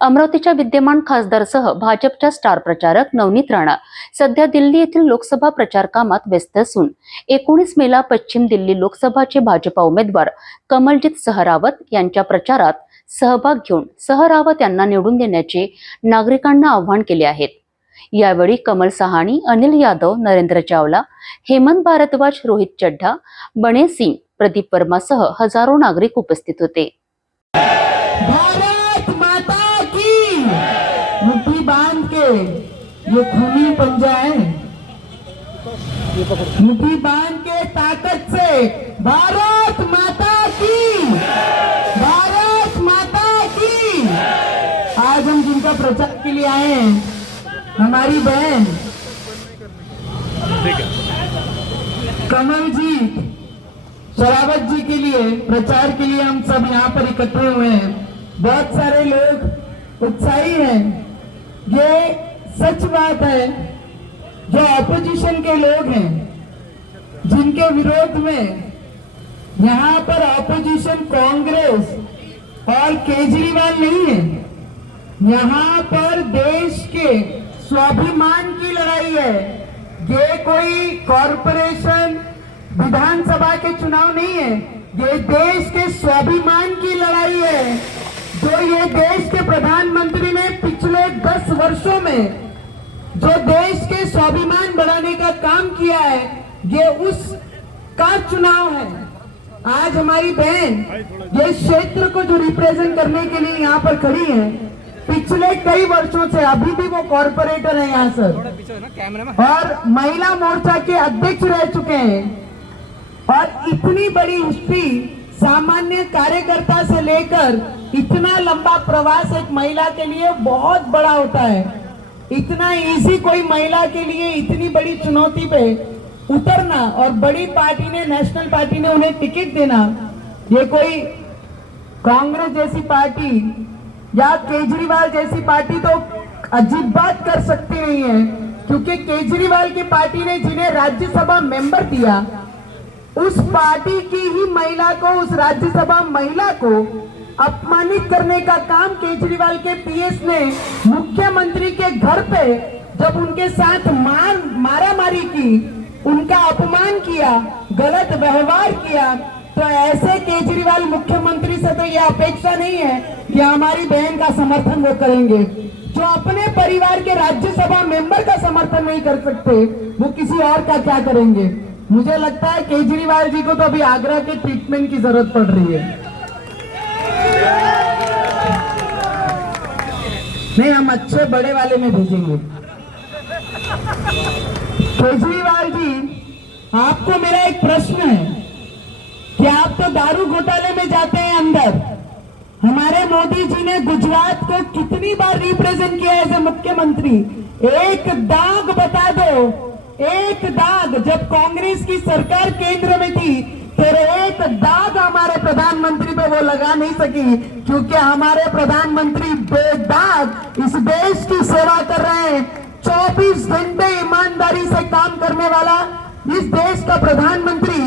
अमरावतीच्या विद्यमान खासदारसह भाजपच्या स्टार प्रचारक नवनीत राणा सध्या दिल्ली येथील लोकसभा प्रचार कामात व्यस्त असून 19 मेला पश्चिम दिल्ली लोकसभाचे भाजपा उमेदवार कमलजीत सहरावत यांच्या प्रचारात सहभाग घेऊन सहरावत यांना निवडून देण्याचे नागरिकांना आवाहन केले आहे। यावेळी कमल सहानी, अनिल यादव, नरेंद्र चावला, हेमंत भारद्वाज, रोहित चड्ढा, बने सिंह, प्रदीप वर्मा सह हजारों नागरिक उपस्थित होते। भारत माता की मुट्ठी बांध के ये खूनी पंजा है, मुट्ठी बांध के ताकत से भारत माता की, भारत माता की। आज हम जिनका प्रचार के लिए आए हैं, हमारी बहन कमलजीत सहरावत जी के लिए प्रचार के लिए हम सब यहाँ पर इकट्ठे हुए हैं। बहुत सारे लोग उत्साही हैं। ये सच बात है, जो ऑपोजिशन के लोग हैं, जिनके विरोध में यहाँ पर ऑपोजिशन कांग्रेस और केजरीवाल नहीं है, यहाँ पर देश के स्वाभिमान की लड़ाई है। ये कोई कॉरपोरेशन विधानसभा के चुनाव नहीं है, ये देश के स्वाभिमान की लड़ाई है। जो ये देश के प्रधानमंत्री ने पिछले 10 वर्षों में जो देश के स्वाभिमान बढ़ाने का काम किया है, ये उसका चुनाव है। आज हमारी बहन ये क्षेत्र को जो रिप्रेजेंट करने के लिए यहाँ पर खड़ी है, पिछले कई वर्षों से, अभी भी वो कॉर्पोरेटर है यहाँ सर, और महिला मोर्चा के अध्यक्ष रह चुके हैं। और इतनी बड़ी हिस्ट्री, सामान्य कार्यकर्ता से लेकर इतना लंबा प्रवास एक महिला के लिए बहुत बड़ा होता है। इतना इजी कोई महिला के लिए इतनी बड़ी चुनौती पे उतरना, और बड़ी पार्टी ने, नेशनल पार्टी ने उन्हें टिकट देना, ये कोई कांग्रेस जैसी पार्टी या केजरीवाल जैसी पार्टी तो अजीब बात कर सकती नहीं है। क्योंकि केजरीवाल की पार्टी ने जिन्हें राज्यसभा मेंबर दिया, उस पार्टी की ही महिला को, उस राज्यसभा महिला को अपमानित करने का काम केजरीवाल के पीएस ने मुख्यमंत्री के घर पे जब उनके साथ मारामारी की, उनका अपमान किया, गलत व्यवहार किया, तो ऐसे केजरीवाल मुख्यमंत्री से तो यह अपेक्षा नहीं है कि हमारी बहन का समर्थन वो करेंगे। जो अपने परिवार के राज्यसभा मेंबर का समर्थन नहीं कर सकते, वो किसी और का क्या करेंगे। मुझे लगता है केजरीवाल जी को तो अभी आगरा के ट्रीटमेंट की जरूरत पड़ रही है। नहीं, हम अच्छे बड़े वाले में भेजेंगे। केजरीवाल जी, आपको मेरा एक प्रश्न है कि आप तो दारू घोटाले में जाते हैं अंदर। हमारे मोदी जी ने गुजरात को कितनी बार रिप्रेजेंट किया एज ए मुख्यमंत्री? एक दाग बता दो, एक दाग। जब कांग्रेस की सरकार केंद्र में थी, तो एक दाग हमारे प्रधानमंत्री पे वो लगा नहीं सकी, क्योंकि हमारे प्रधानमंत्री बेदाग इस देश की सेवा कर रहे हैं। 24 घंटे ईमानदारी से काम करने वाला इस देश का प्रधानमंत्री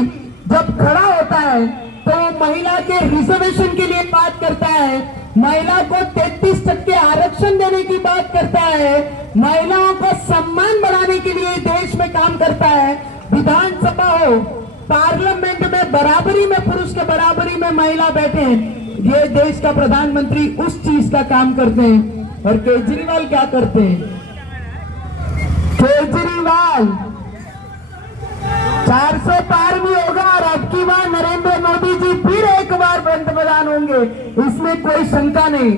जब खड़ा होता है, तो महिला के रिजर्वेशन के लिए बात करता है, महिला को 33% आरक्षण देने की बात करता है, महिलाओं को सम्मान बढ़ाने के लिए देश में काम करता है। विधानसभा हो, पार्लियामेंट में बराबरी में, पुरुष के बराबरी में महिला बैठे हैं। ये देश का प्रधानमंत्री उस चीज का काम करते हैं। और केजरीवाल क्या करते हैं? केजरीवाल 400 पार भी होगा, और अब की बार नरेंद्र मोदी जी फिर एक बार पंतप्रधान होंगे, इसमें कोई शंका नहीं।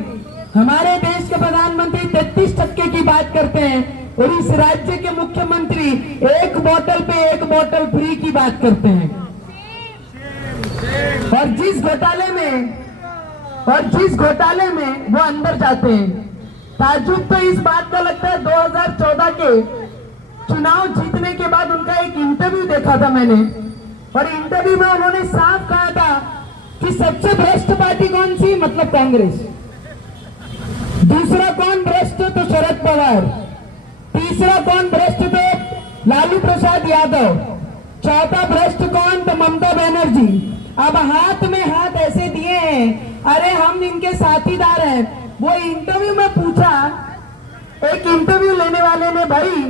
हमारे देश के प्रधानमंत्री 33% की बात करते हैं, और इस राज्य के मुख्यमंत्री एक बोतल पे एक बोतल फ्री की बात करते हैं। और जिस घोटाले में वो अंदर जाते हैं, ताज्जुब तो इस बात का लगता है 2014 के चुनाव जीतने के बाद उनका एक इंटरव्यू देखा था मैंने, और इंटरव्यू में उन्होंने साफ कहा था कि सबसे भ्रष्ट पार्टी कौन सी? मतलब कांग्रेस। दूसरा कौन भ्रष्ट? तो शरद पवार। तीसरा कौन भ्रष्ट? तो लालू प्रसाद यादव। चौथा भ्रष्ट कौन? तो ममता बनर्जी। अब हाथ में हाथ ऐसे दिए हैं, अरे हम इनके साथीदार हैं। वो इंटरव्यू में पूछा, एक इंटरव्यू लेने वाले ने, भाई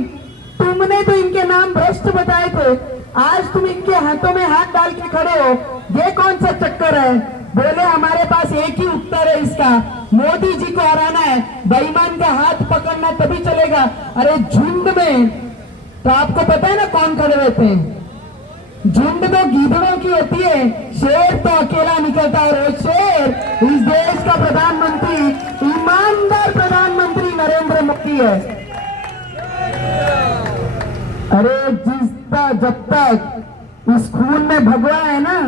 तुमने तो इनके नाम भ्रष्ट बताए थे, आज तुम इनके हाथों में हाथ डाल के खड़े हो, ये कौन सा चक्कर है? बोले हमारे पास एक ही उत्तर है इसका, मोदी जी को हराना है, बेईमान का हाथ पकड़ना तभी चलेगा। अरे झुंड में तो आपको पता है ना कौन खड़े रहते हैं? झुंड तो गीदड़ों की होती है, शेर तो अकेला निकलता है। और शेर इस देश का प्रधानमंत्री, ईमानदार प्रधानमंत्री नरेंद्र मोदी है। अरे जब तक इस खून में भगवा है ना,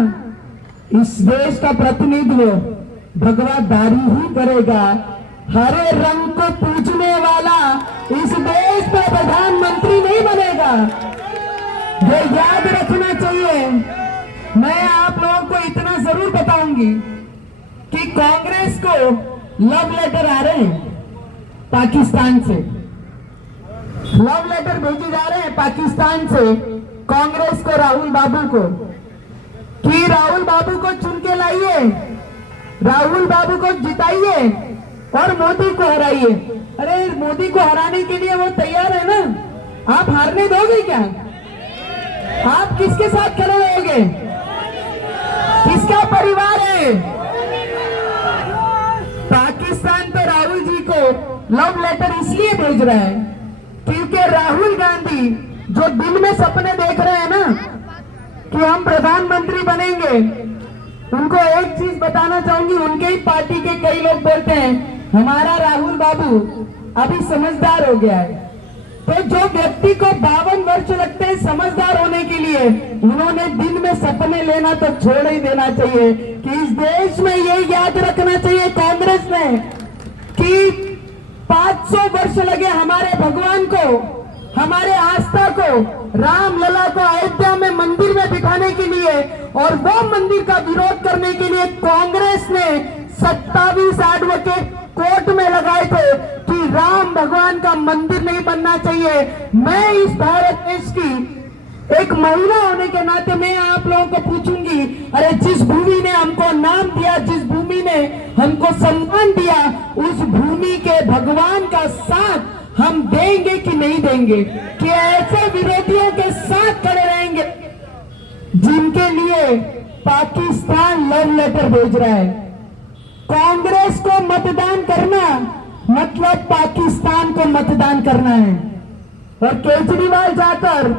इस देश का प्रतिनिधित्व भगवादारी ही करेगा। हरे रंग को पूजने वाला इस देश का प्रधानमंत्री नहीं बनेगा, ये याद रखना चाहिए। मैं आप लोगों को इतना जरूर बताऊंगी कि कांग्रेस को लव लेटर आ रहे हैं पाकिस्तान से, लव लेटर भेजे जा रहे हैं पाकिस्तान से कांग्रेस को, राहुल बाबू को, कि राहुल बाबू को चुन के लाइए, राहुल बाबू को जिताइए और मोदी को हराइए। अरे मोदी को हराने के लिए वो तैयार है ना, आप हारने दोगे क्या? आप किसके साथ खड़े रहोगे? किसका परिवार है? पाकिस्तान तो राहुल जी को लव लेटर इसलिए भेज रहा है क्योंकि राहुल गांधी जो दिल में सपने देख रहे हैं ना कि हम प्रधानमंत्री बनेंगे, उनको एक चीज बताना चाहूंगी। उनके ही पार्टी के कई लोग बोलते हैं हमारा राहुल बाबू अभी समझदार हो गया है। तो जो व्यक्ति को 52 वर्ष लगते हैं समझदार होने के लिए, उन्होंने दिन में सपने लेना तो छोड़ ही देना चाहिए। कि इस देश में ये याद रखना चाहिए कांग्रेस ने कि 500 वर्ष लगे हमारे भगवान को, हमारे आस्था को, राम लला को अयोध्या में मंदिर में बिठाने के लिए, और वो मंदिर का विरोध करने के लिए कांग्रेस ने 27 एडवोकेट कोर्ट में लगाए थे कि राम भगवान का मंदिर नहीं बनना चाहिए। मैं इस भारत देश की एक महिला होने के नाते मैं आप लोगों को पूछूंगी, अरे जिस भूमि ने हमको नाम दिया, जिस भूमि ने हमको सम्मान दिया, उस भूमि के भगवान का साथ हम देंगे कि नहीं देंगे? कि ऐसे विरोधियों के साथ खड़े रहेंगे जिनके लिए पाकिस्तान लव लेटर भेज रहा है? कांग्रेस को मतदान करना मतलब पाकिस्तान को मतदान करना है। और केजरीवाल जाकर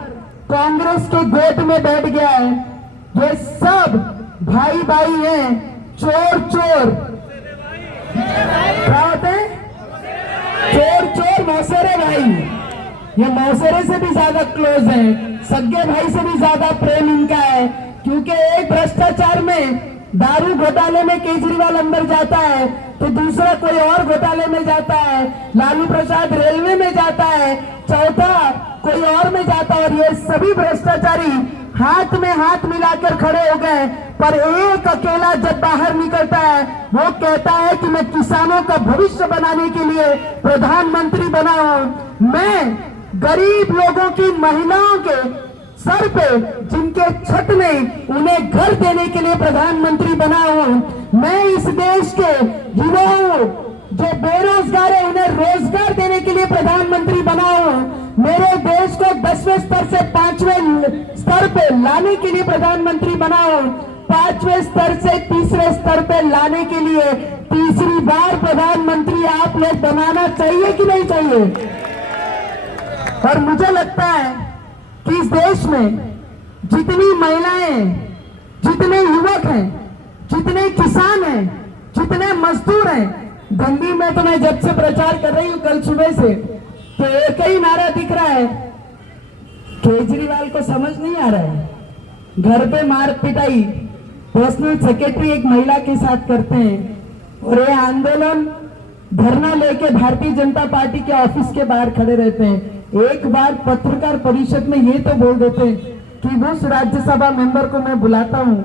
कांग्रेस के गोद में बैठ गया है। ये सब भाई भाई हैं, चोर चोर क्या होते हैं? चोर चोर मौसेरे भाई। ये मौसेरे से भी ज्यादा क्लोज है, सगे भाई से भी ज्यादा प्रेम इनका है। क्योंकि एक भ्रष्टाचार में, दारू घोटाले में केजरीवाल अंदर जाता है तो दूसरा कोई और घोटाले में जाता है, लालू प्रसाद रेलवे में जाता है, चौथा कोई और में जाता है। और ये सभी भ्रष्टाचारी हाथ में हाथ मिलाकर खड़े हो गए। पर एक अकेला जब बाहर निकलता है, वो कहता है कि मैं किसानों का भविष्य बनाने के लिए प्रधानमंत्री बना हूं। मैं गरीब लोगों की, महिलाओं के सर पे जिनके छत नहीं, उन्हें घर देने के लिए प्रधानमंत्री बना हूं। मैं इस देश के युवाओं जो बेरोजगार है, उन्हें रोजगार देने के लिए प्रधानमंत्री बना हूं। मेरे देश को 10वें स्तर से 5वें स्तर पे लाने के लिए प्रधानमंत्री बना हूं। 5वें स्तर से 3रे स्तर पे लाने के लिए तीसरी बार प्रधानमंत्री आप लोग बनाना चाहिए कि नहीं चाहिए? और मुझे लगता है कि इस देश में जितनी महिलाएं, जितने युवक हैं, जितने किसान हैं, जितने मजदूर हैं, दिल्ली में तो मैं जब से प्रचार कर रही हूं कल सुबह से, तो एक ही नारा दिख रहा है, केजरीवाल को समझ नहीं आ रहा है। घर पे मार पिटाई पर्सनल सेक्रेटरी एक महिला के साथ करते हैं, और ये आंदोलन धरना लेके भारतीय जनता पार्टी के ऑफिस के बाहर खड़े रहते हैं। एक बार पत्रकार परिषद में ये तो बोल देते हैं कि उस राज्यसभा मेंबर को मैं बुलाता हूं,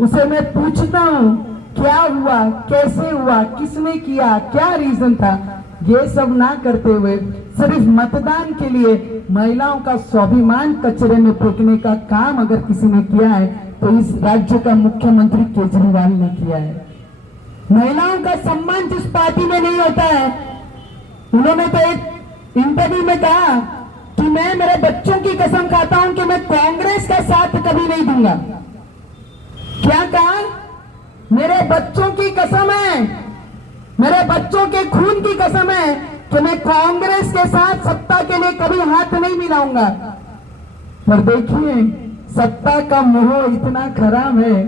उसे मैं पूछता हूं क्या हुआ, कैसे हुआ, किसने किया, क्या रीजन था। ये सब ना करते हुए सिर्फ मतदान के लिए महिलाओं का स्वाभिमान कचरे में फेंकने का काम अगर किसी ने किया है तो इस राज्य का मुख्यमंत्री केजरीवाल ने किया है। महिलाओं का सम्मान जिस पार्टी में नहीं होता है, उन्होंने तो एक इंटरव्यू में कहा कि मैं मेरे बच्चों की कसम खाता हूं कि मैं कांग्रेस का साथ कभी नहीं दूंगा। क्या कहा? मेरे बच्चों की कसम है, मेरे बच्चों के खून की कसम है कि मैं कांग्रेस के साथ सत्ता के लिए कभी हाथ नहीं मिलाऊंगा। पर देखिए, सत्ता का मोह इतना खराब है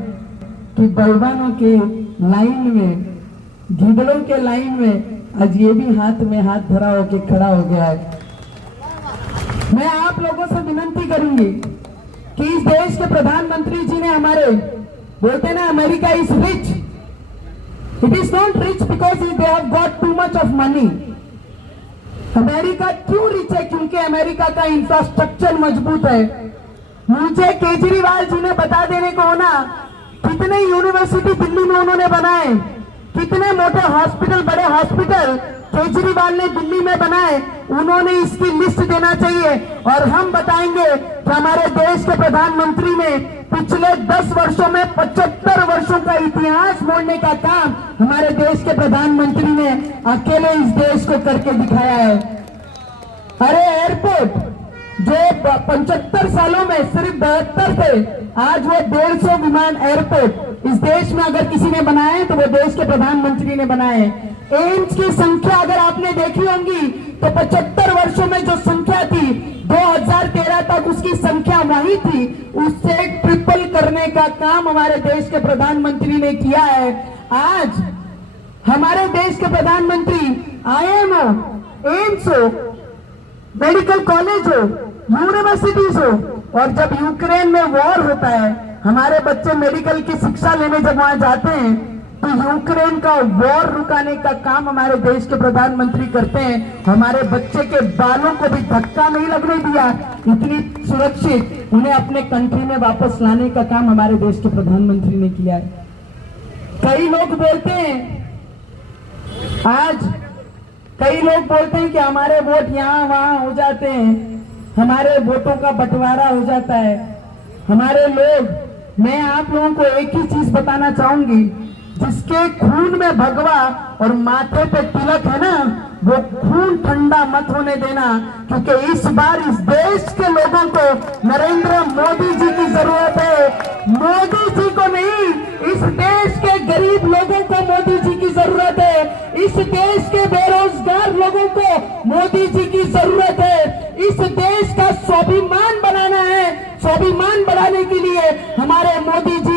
कि बलवानों के लाइन में, गिदड़ों के लाइन में आज ये भी हाथ में हाथ धरा होके खड़ा हो गया है। मैं आप लोगों से विनती करूंगी कि इस देश के प्रधानमंत्री जी ने हमारे, बोलते ना America is rich, it is not rich because they have got too much of money. America क्यों रिच है? क्योंकि अमेरिका का इंफ्रास्ट्रक्चर मजबूत है। मुझे केजरीवाल जी ने बता देने को होना कितने यूनिवर्सिटी दिल्ली में उन्होंने बनाए, कितने मोटे हॉस्पिटल, बड़े हॉस्पिटल केजरीवाल ने दिल्ली में बनाए, उन्होंने इसकी लिस्ट देना चाहिए। और हम बताएंगे कि हमारे देश के प्रधानमंत्री ने पिछले 10 वर्षों में 75 वर्षों का इतिहास मोड़ने का काम हमारे देश के प्रधानमंत्री ने अकेले इस देश को करके दिखाया है। अरे एयरपोर्ट जो 75 सालों में सिर्फ 72 थे, आज वो 150 विमान एयरपोर्ट इस देश में अगर किसी ने बनाए तो वो देश के प्रधानमंत्री ने बनाए। एम्स की संख्या अगर आपने देखी होंगी तो 75 वर्षों में जो संख्या थी 2013 तक उसकी संख्या वही थी, उससे ट्रिपल करने का काम हमारे देश के प्रधानमंत्री ने किया है। आज हमारे देश के प्रधानमंत्री IIM हो, एम्स हो, मेडिकल कॉलेज हो, यूनिवर्सिटीज हो, और जब यूक्रेन में वॉर होता है, हमारे बच्चे मेडिकल की शिक्षा लेने जब वहां जाते हैं तो यूक्रेन का वॉर रुकाने का काम हमारे देश के प्रधानमंत्री करते हैं। हमारे बच्चे के बालों को भी धक्का नहीं लगने दिया, इतनी सुरक्षित उन्हें अपने कंट्री में वापस लाने का काम हमारे देश के प्रधानमंत्री ने किया है। कई लोग बोलते हैं, आज कई लोग बोलते हैं कि हमारे वोट यहाँ वहां हो जाते हैं, हमारे वोटों का बंटवारा हो जाता है। हमारे लोग, मैं आप लोगों को एक ही चीज बताना चाहूंगी, जिसके खून में भगवा और माथे पे तिलक है ना, वो खून ठंडा मत होने देना, क्योंकि इस बार इस देश के लोगों को नरेंद्र मोदी जी की जरूरत है। मोदी जी को नहीं, इस देश के गरीब लोगों को मोदी जी की जरूरत है। इस देश के बेरोजगार लोगों को मोदी जी की जरूरत है। इस देश का स्वाभिमान बनाना है, स्वाभिमान बढ़ाने के लिए हमारे मोदी जी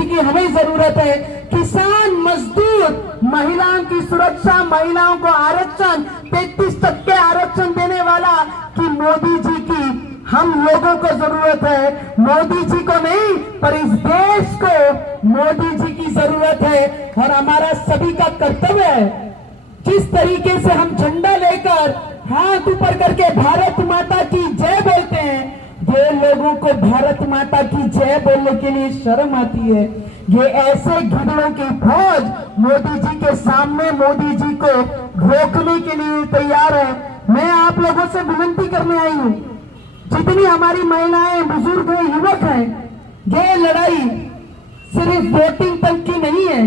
की हमें जरूरत है। किसान, मजदूर, महिलाओं की सुरक्षा, महिलाओं को आरक्षण, 33% आरक्षण देने वाला कि मोदी जी की हम लोगों को जरूरत है। मोदी जी को नहीं, पर इस देश को मोदी जी की जरूरत है। और हमारा सभी का कर्तव्य है, जिस तरीके से हम झंडा लेकर हाथ ऊपर करके भारत माता की जय बोलते हैं, ये लोगों को भारत माता की जय बोलने के लिए शर्म आती है। ये ऐसे गिदड़ों की फौज मोदी जी के सामने मोदी जी को रोकने के लिए तैयार है। मैं आप लोगों से विनती करने आई हूँ, जितनी हमारी महिलाएं, बुजुर्ग हैं, युवक हैं, ये लड़ाई सिर्फ वोटिंग तक की नहीं है,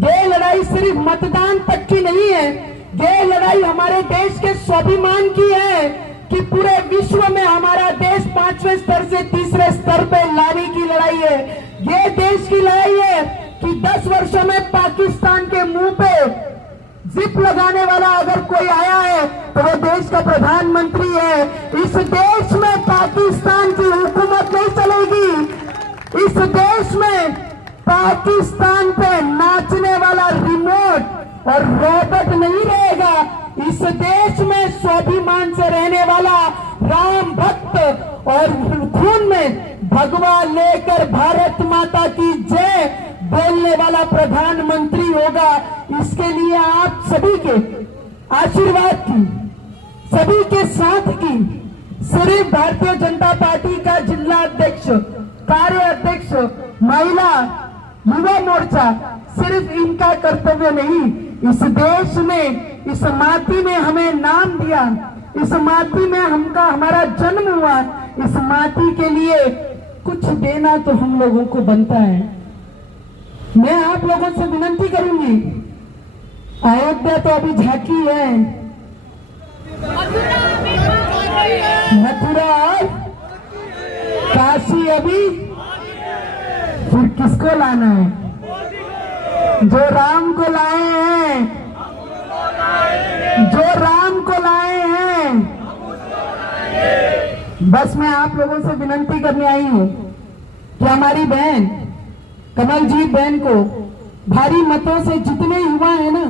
ये लड़ाई सिर्फ मतदान तक की नहीं है, ये लड़ाई हमारे देश के स्वाभिमान की है कि पूरे विश्व में हमारा देश 5वें स्तर से 3रे स्तर पे लाने की लड़ाई है। ये देश की लड़ाई है कि 10 वर्षों में पाकिस्तान के मुंह पे जिप लगाने वाला अगर कोई आया है तो वो देश का प्रधानमंत्री है। इस देश में पाकिस्तान की हुकूमत नहीं चलेगी। इस देश में पाकिस्तान पे नाचने वाला रिमोट और रोबोट नहीं रहेगा। इस देश में स्वाभिमान से रहने वाला राम भक्त और खून में भगवा लेकर भारत माता की जय बोलने वाला प्रधानमंत्री होगा। इसके लिए आप सभी के आशीर्वाद की, सभी के साथ की, सिर्फ भारतीय जनता पार्टी का जिला अध्यक्ष, कार्य अध्यक्ष, महिला, युवा मोर्चा, सिर्फ इनका कर्तव्य नहीं, इस देश में, इस माटी में हमें नाम दिया, इस माटी में हमारा जन्म हुआ, इस माटी के लिए कुछ देना तो हम लोगों को बनता है। मैं आप लोगों से विनती करूंगी, अयोध्या तो अभी झांकी है, मथुरा और काशी अभी, फिर किसको लाना है? जो राम को लाए हैं, जो राम को लाए हैं। बस मैं आप लोगों से विनती करने आई हूं कि हमारी बहन कमलजीत बहन को भारी मतों से जितने युवा है ना,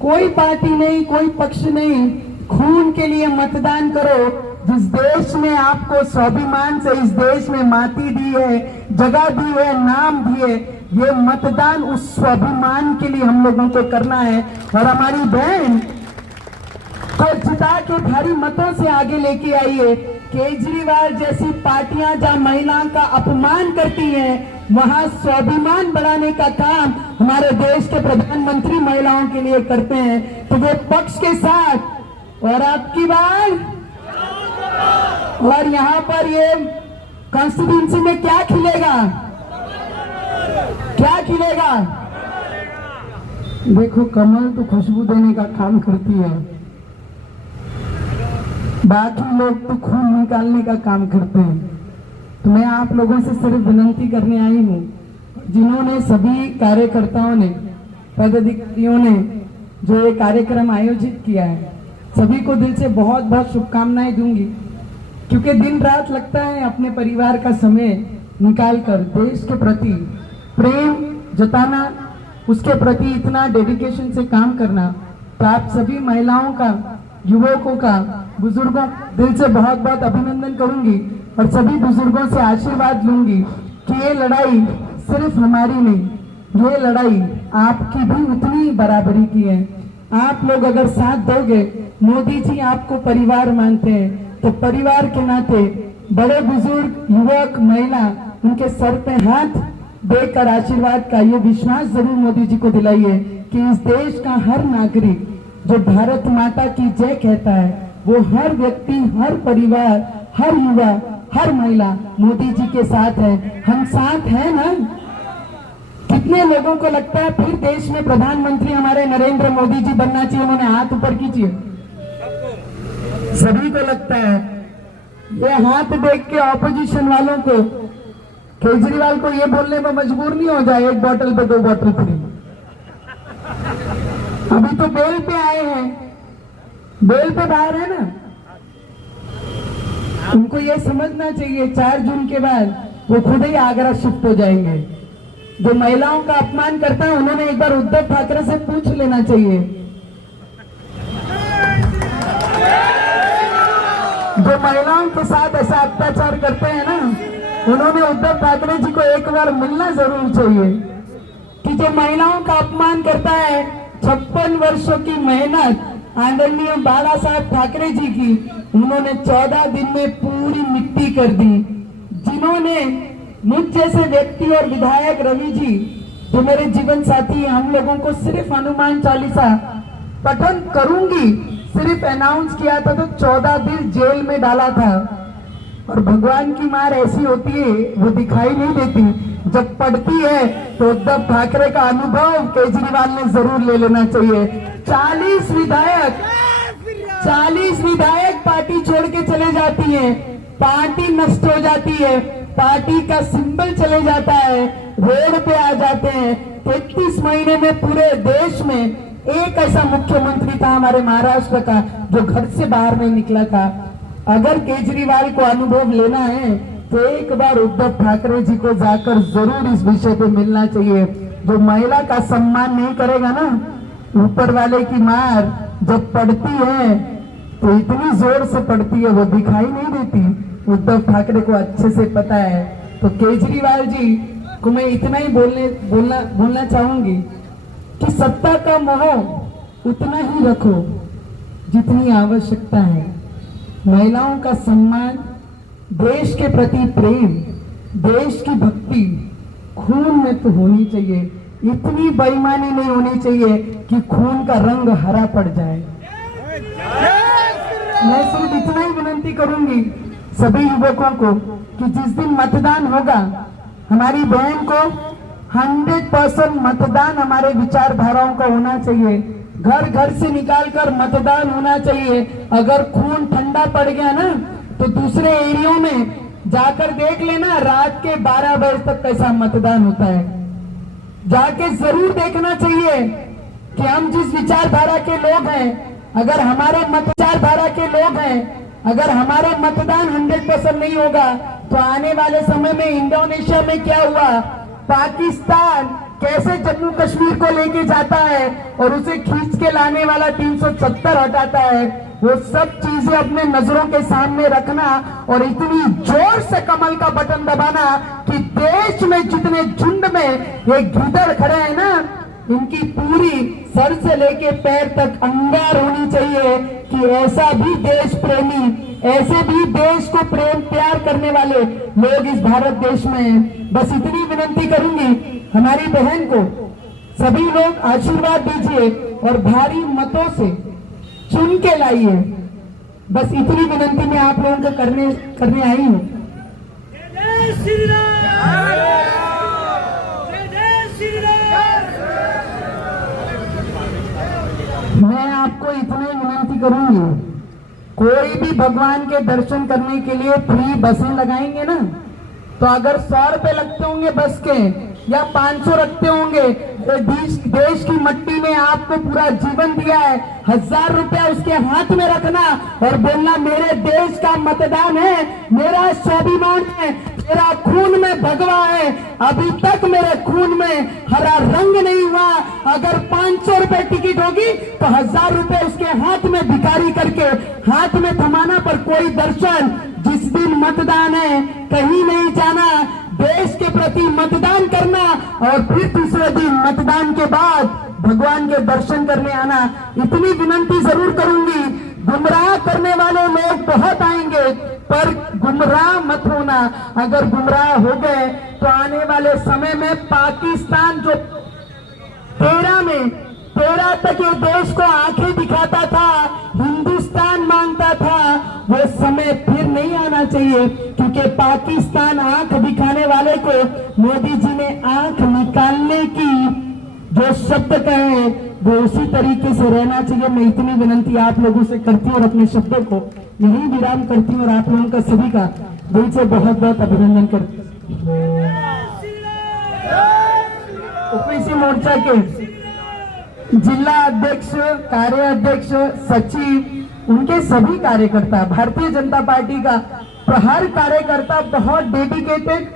कोई पार्टी नहीं, कोई पक्ष नहीं, खून के लिए मतदान करो। जिस देश ने आपको स्वाभिमान से इस देश में माटी दी है, जगह दी है, नाम दिए, ये मतदान उस स्वाभिमान के लिए हम लोगों को करना है। और हमारी बहन को जिता के भारी मतों से आगे लेके आइए। केजरीवाल जैसी पार्टियां जहां महिलाओं का अपमान करती हैं, वहां स्वाभिमान बढ़ाने का काम हमारे देश के प्रधानमंत्री महिलाओं के लिए करते हैं। तो वो पक्ष के साथ और आपकी बात और यहाँ पर ये कॉन्स्टिट्यूंसी में क्या खिलेगा, क्या खिलेगा? देखो, कमल तो खुशबू देने का काम करती है, बाकी लोग तो खून निकालने का काम करते हैं। तो मैं आप लोगों से सिर्फ विनती करने आई हूँ, जिन्होंने सभी कार्यकर्ताओं ने, पदाधिकारियों ने जो ये कार्यक्रम आयोजित किया है, सभी को दिल से बहुत बहुत शुभकामनाएं दूंगी। क्योंकि दिन रात लगता है अपने परिवार का समय निकालकर देश के प्रति प्रेम जताना, उसके प्रति इतना डेडिकेशन से काम करना। तो आप सभी महिलाओं का, युवकों का, बुजुर्गों, दिल से बहुत बहुत अभिनंदन करूंगी और सभी बुजुर्गों से आशीर्वाद लूंगी कि ये लड़ाई सिर्फ हमारी नहीं, ये लड़ाई आपकी भी उतनी बराबरी की है। आप लोग अगर साथ दोगे, मोदी जी आपको परिवार मानते हैं, तो परिवार के नाते बड़े बुजुर्ग, युवक, महिला, उनके सर पे हाथ देकर आशीर्वाद का ये विश्वास जरूर मोदी जी को दिलाइए कि इस देश का हर नागरिक जो भारत माता की जय कहता है, वो हर व्यक्ति, हर परिवार, हर युवा, हर महिला मोदी जी के साथ है। हम साथ हैं ना? कितने लोगों को लगता है फिर देश में प्रधानमंत्री हमारे नरेंद्र मोदी जी बनना चाहिए? उन्होंने हाथ ऊपर कीजिए। सभी को लगता है। ये हाथ देख के ऑपोजिशन वालों को, केजरीवाल को ये बोलने में मजबूर नहीं हो जाए एक बोतल पे 2 बोतल फ्री। अभी तो बेल पे आए हैं, बेल पे बाहर है ना। उनको ये समझना चाहिए 4 जून के बाद वो खुद ही आगरा शिफ्ट हो जाएंगे। जो महिलाओं का अपमान करता है, उन्होंने एक बार उद्धव ठाकरे से पूछ लेना चाहिए। जो महिलाओं के साथ ऐसा अत्याचार करते हैं ना, उन्होंने उद्धव ठाकरे जी को एक बार मिलना जरूर चाहिए। कि जो महिलाओं का अपमान करता है, 56 वर्षों की मेहनत आदरणीय बाला साहब ठाकरे जी की, उन्होंने 14 दिन में पूरी मिट्टी कर दी। जिन्होंने मुझ जैसे व्यक्ति और विधायक रवि जी, जो मेरे जीवन साथी, हम लोगों को सिर्फ हनुमान चालीसा पठन करूंगी सिर्फ अनाउंस किया था तो 14 दिन जेल में डाला था। और भगवान की मार ऐसी होती है, वो दिखाई नहीं देती, जब पड़ती है तो उद्धव ठाकरे का अनुभव केजरीवाल ने जरूर ले लेना चाहिए। 40 विधायक पार्टी छोड़ के चले जाती है, पार्टी नष्ट हो जाती है, पार्टी का सिंबल चले जाता है, रोड पे आ जाते हैं। 33 महीने में पूरे देश में एक ऐसा मुख्यमंत्री था हमारे महाराष्ट्र का जो घर से बाहर नहीं निकला था। अगर केजरीवाल को अनुभव लेना है तो एक बार उद्धव ठाकरे जी को जाकर जरूर इस विषय पे मिलना चाहिए। जो महिला का सम्मान नहीं करेगा ना, ऊपर वाले की मार जब पड़ती है तो इतनी जोर से पड़ती है, वो दिखाई नहीं देती। उद्धव ठाकरे को अच्छे से पता है। तो केजरीवाल जी को मैं इतना ही बोलना चाहूंगी कि सत्ता का मोह उतना ही रखो जितनी आवश्यकता है। महिलाओं का सम्मान, देश के प्रति प्रेम, देश की भक्ति खून में तो होनी चाहिए। इतनी बेईमानी नहीं होनी चाहिए कि खून का रंग हरा पड़ जाए। मैं सिर्फ इतना ही विनती करूंगी सभी युवकों को कि जिस दिन मतदान होगा, हमारी बहन को 100% मतदान हमारे विचारधाराओं का होना चाहिए। घर घर से निकालकर मतदान होना चाहिए। अगर खून ठंडा पड़ गया ना तो दूसरे एरियो में जाकर देख लेना, रात के 12 बजे तक कैसा मतदान होता है। जाके जरूर देखना चाहिए कि हम जिस विचारधारा के लोग हैं, अगर हमारे विचारधारा के लोग हैं, अगर हमारा मतदान 100% नहीं होगा तो आने वाले समय में इंडोनेशिया में क्या हुआ, पाकिस्तान कैसे जम्मू कश्मीर को लेके जाता है और उसे खींच के लाने वाला 370 हटाता है, वो सब चीजें अपने नजरों के सामने रखना और इतनी जोर से कमल का बटन दबाना कि देश में जितने झुंड में ये गिदड़ खड़े हैं ना, इनकी पूरी सर से लेके पैर तक अंगार होनी चाहिए कि ऐसा भी देश प्रेमी, ऐसे भी देश को प्रेम प्यार करने वाले लोग इस भारत देश में हैं। बस इतनी विनती करूंगी हमारी बहन को, सभी लोग आशीर्वाद दीजिए और भारी मतों से चुन के लाइए। बस इतनी विनती मैं आप लोगों को करने आई हूँ। जय श्री राम, जय श्री राम। मैं आपको इतनी विनती करूंगी, कोई भी भगवान के दर्शन करने के लिए फ्री बसें लगाएंगे ना, तो अगर 100 रुपए लगते होंगे बस के या 500 रखते होंगे, तो देश की मट्टी में आपको पूरा जीवन दिया है, 1000 रुपया उसके हाथ में रखना और बोलना मेरे देश का मतदान है, मेरा स्वाभिमान है, मेरा खून में भगवा है, अभी तक मेरे खून में हरा रंग नहीं हुआ। अगर 500 रुपए टिकट होगी तो 1000 रुपए उसके हाथ में भिखारी करके हाथ में थमाना, पर कोई दर्शन। जिस दिन मतदान है कहीं नहीं जाना, देश के प्रति मतदान करना और फिर तीसरे दिन मतदान के बाद भगवान के दर्शन करने आना। इतनी विनती जरूर करूंगी। गुमराह करने वाले लोग बहुत आएंगे, पर गुमराह मत होना। अगर गुमराह हो गए तो आने वाले समय में पाकिस्तान जो 13 तक ये देश को आंखें दिखाता था, हिंदुस्तान मांगता था, वो समय फिर नहीं आना चाहिए, क्योंकि पाकिस्तान आंख दिखाने वाले को मोदी जी ने आंख निकालने की जो शब्द कहे वो उसी तरीके से रहना चाहिए। मैं इतनी विनती आप लोगों से करती हूँ और अपने शब्दों को यही विराम करती हूँ और आप लोगों का सभी का दिल से बहुत बहुत अभिनंदन करती हूँ। ओबीसी मोर्चा के जिला अध्यक्ष, कार्य अध्यक्ष, सचिव, उनके सभी कार्यकर्ता, भारतीय जनता पार्टी का हर कार्यकर्ता बहुत डेडिकेटेड,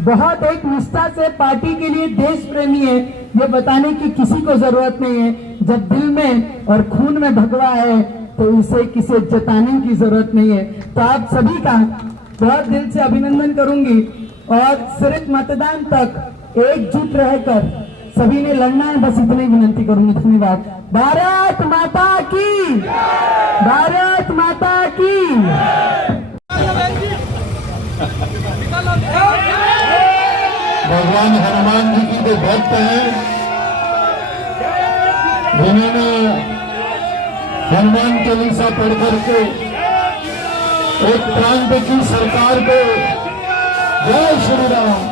बहुत एक निष्ठा से पार्टी के लिए देश प्रेमी है, ये बताने की किसी को जरूरत नहीं है। जब दिल में और खून में भगवा है तो उसे किसी जताने की जरूरत नहीं है। तो आप सभी का बहुत दिल से अभिनंदन करूंगी और सिर्फ मतदान तक एकजुट रहकर सभी ने लड़ना है, बस इतनी विनती करूंगी। धन्यवाद। भारत माता की, भारत माता की। भगवान हनुमान जी की जो भक्त हैं, जिन्होंने हनुमान चालीसा पढ़ करके एक प्रांत की सरकार को जय श्री राम